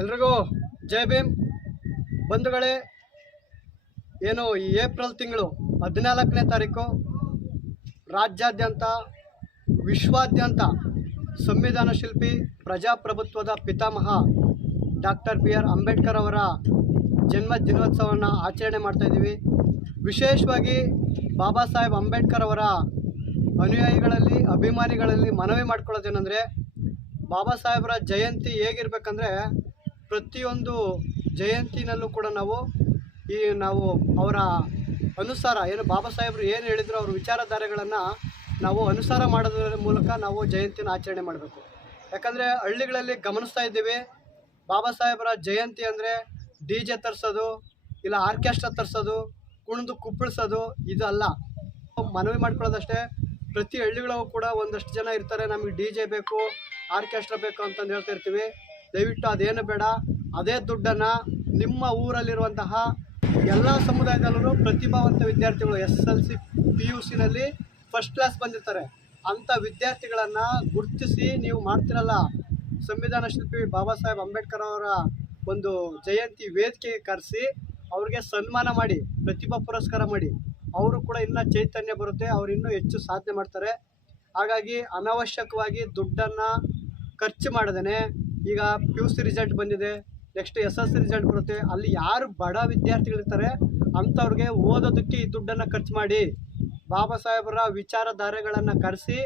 ಎಲ್ರಿಗೂ ಜೈ ಭೀಮ್ ಬಂಧುಗಳೇ. ಏನು ಈ ಏಪ್ರಿಲ್ ತಿಂಗಳು 14ನೇ ತಾರೀಕು ರಾಜ್ಯಾದ್ಯಂತ ವಿಶ್ವಾದ್ಯಂತ ಸಂವಿಧಾನ ಶಿಲ್ಪಿ ಪ್ರಜಾಪ್ರಭುತ್ವದ ಪಿತಾಮಹ ಡಾಕ್ಟರ್ BR ಅಂಬೇಡ್ಕರ್ ಅವರ ಜನ್ಮ ದಿನೋತ್ಸವವನ್ನು ಆಚರಣೆ ಮಾಡ್ತಾಯಿದ್ದೀವಿ. ವಿಶೇಷವಾಗಿ ಬಾಬಾ ಸಾಹೇಬ್ ಅಂಬೇಡ್ಕರ್ ಅವರ ಅನುಯಾಯಿಗಳಲ್ಲಿ ಅಭಿಮಾನಿಗಳಲ್ಲಿ ಮನವಿ ಮಾಡ್ಕೊಳ್ಳೋದೇನೆಂದರೆ, ಬಾಬಾ ಸಾಹೇಬರ ಜಯಂತಿ ಹೇಗಿರಬೇಕಂದ್ರೆ ಪ್ರತಿಯೊಂದು ಜಯಂತಿನಲ್ಲೂ ಕೂಡ ನಾವು ಅವರ ಅನುಸಾರ ಏನು ಬಾಬಾ ಸಾಹೇಬರು ಏನು ಹೇಳಿದ್ರು ಅವ್ರ ವಿಚಾರಧಾರೆಗಳನ್ನು ನಾವು ಅನುಸಾರ ಮಾಡೋದ್ರ ಮೂಲಕ ನಾವು ಜಯಂತಿನ ಆಚರಣೆ ಮಾಡಬೇಕು. ಯಾಕಂದರೆ ಹಳ್ಳಿಗಳಲ್ಲಿ ಗಮನಿಸ್ತಾ ಇದ್ದೀವಿ, ಬಾಬಾ ಸಾಹೇಬರ ಜಯಂತಿ ಅಂದರೆ DJ ತರಿಸೋದು, ಇಲ್ಲ ಆರ್ಕೆಸ್ಟ್ರಾ ತರಿಸೋದು, ಕುಣಿದು ಕುಪ್ಪಳಿಸೋದು ಇದು ಅಲ್ಲ. ಮನವಿ ಮಾಡ್ಕೊಳ್ಳೋದಷ್ಟೇ. ಪ್ರತಿ ಹಳ್ಳಿಗಳಿಗೂ ಕೂಡ ಒಂದಷ್ಟು ಜನ ಇರ್ತಾರೆ, ನಮಗೆ DJ ಬೇಕು, ಆರ್ಕೆಸ್ಟ್ರಾ ಬೇಕು ಅಂತಂದು ಹೇಳ್ತಾ ಇರ್ತೀವಿ. ದಯವಿಟ್ಟು ಅದೇನು ಬೇಡ, ಅದೇ ದುಡ್ಡನ್ನು ನಿಮ್ಮ ಊರಲ್ಲಿರುವಂತಹ ಎಲ್ಲ ಸಮುದಾಯದಲ್ಲೂ ಪ್ರತಿಭಾವಂತ ವಿದ್ಯಾರ್ಥಿಗಳು SSLC PUCನಲ್ಲಿ ಫಸ್ಟ್ ಕ್ಲಾಸ್ ಬಂದಿರ್ತಾರೆ, ಅಂಥ ವಿದ್ಯಾರ್ಥಿಗಳನ್ನು ಗುರುತಿಸಿ ನೀವು ಮಾಡ್ತಿರಲ್ಲ, ಸಂವಿಧಾನ ಶಿಲ್ಪಿ ಬಾಬಾ ಸಾಹೇಬ್ ಅಂಬೇಡ್ಕರ್ ಅವರ ಒಂದು ಜಯಂತಿ ವೇದಿಕೆಗೆ ಕರೆಸಿ ಅವ್ರಿಗೆ ಸನ್ಮಾನ ಮಾಡಿ, ಪ್ರತಿಭಾ ಪುರಸ್ಕಾರ ಮಾಡಿ, ಅವರು ಕೂಡ ಇನ್ನೂ ಚೈತನ್ಯ ಬರುತ್ತೆ, ಅವರು ಇನ್ನೂ ಹೆಚ್ಚು ಸಾಧನೆ ಮಾಡ್ತಾರೆ. ಹಾಗಾಗಿ ಅನಾವಶ್ಯಕವಾಗಿ ದುಡ್ಡನ್ನು ಖರ್ಚು ಮಾಡದೇ, ಈಗ PUC ರಿಸಲ್ಟ್ ಬಂದಿದೆ, ನೆಕ್ಸ್ಟ್ SSLC ರಿಸಲ್ಟ್ ಬರುತ್ತೆ, ಅಲ್ಲಿ ಯಾರು ಬಡ ವಿದ್ಯಾರ್ಥಿಗಳಿರ್ತಾರೆ ಅಂಥವ್ರಿಗೆ ಓದೋದಕ್ಕೆ ಈ ದುಡ್ಡನ್ನು ಖರ್ಚು ಮಾಡಿ, ಬಾಬಾ ಸಾಹೇಬರ ವಿಚಾರಧಾರೆಗಳನ್ನು ಕರೆಸಿ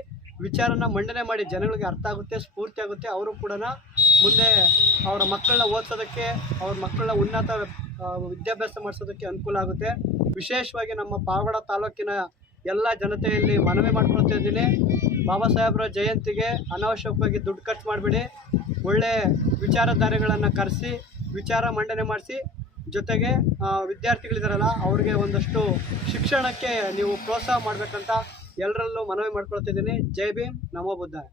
ವಿಚಾರನ ಮಂಡನೆ ಮಾಡಿ, ಜನಗಳಿಗೆ ಅರ್ಥ ಆಗುತ್ತೆ, ಸ್ಫೂರ್ತಿ ಆಗುತ್ತೆ. ಅವರು ಕೂಡ ಮುಂದೆ ಅವರ ಮಕ್ಕಳನ್ನ ಓದಿಸೋದಕ್ಕೆ, ಅವ್ರ ಮಕ್ಕಳನ್ನ ಉನ್ನತ ವಿದ್ಯಾಭ್ಯಾಸ ಮಾಡಿಸೋದಕ್ಕೆ ಅನುಕೂಲ ಆಗುತ್ತೆ. ವಿಶೇಷವಾಗಿ ನಮ್ಮ ಪಾವಗಡ ತಾಲೂಕಿನ ಎಲ್ಲ ಜನತೆಯಲ್ಲಿ ಮನವಿ ಮಾಡ್ಕೊಳ್ತಾ ಇದ್ದೀನಿ, ಬಾಬಾ ಸಾಹೇಬರ ಜಯಂತಿಗೆ ಅನಾವಶ್ಯಕವಾಗಿ ದುಡ್ಡು ಖರ್ಚು ಮಾಡಿಬಿಡಿ, ಒಳ್ಳೆ ವಿಚಾರಧಾರೆಗಳನ್ನು ಕರೆಸಿ ವಿಚಾರ ಮಂಡನೆ ಮಾಡಿಸಿ, ಜೊತೆಗೆ ವಿದ್ಯಾರ್ಥಿಗಳಿದಾರಲ್ಲ ಅವ್ರಿಗೆ ಒಂದಷ್ಟು ಶಿಕ್ಷಣಕ್ಕೆ ನೀವು ಪ್ರೋತ್ಸಾಹ ಮಾಡಬೇಕಂತ ಎಲ್ಲರಲ್ಲೂ ಮನವಿ ಮಾಡ್ಕೊಳ್ತಿದ್ದೀನಿ. ಜೈ ಭೀಮ್, ನಮೋ ಬುದ್ಧಾಯ.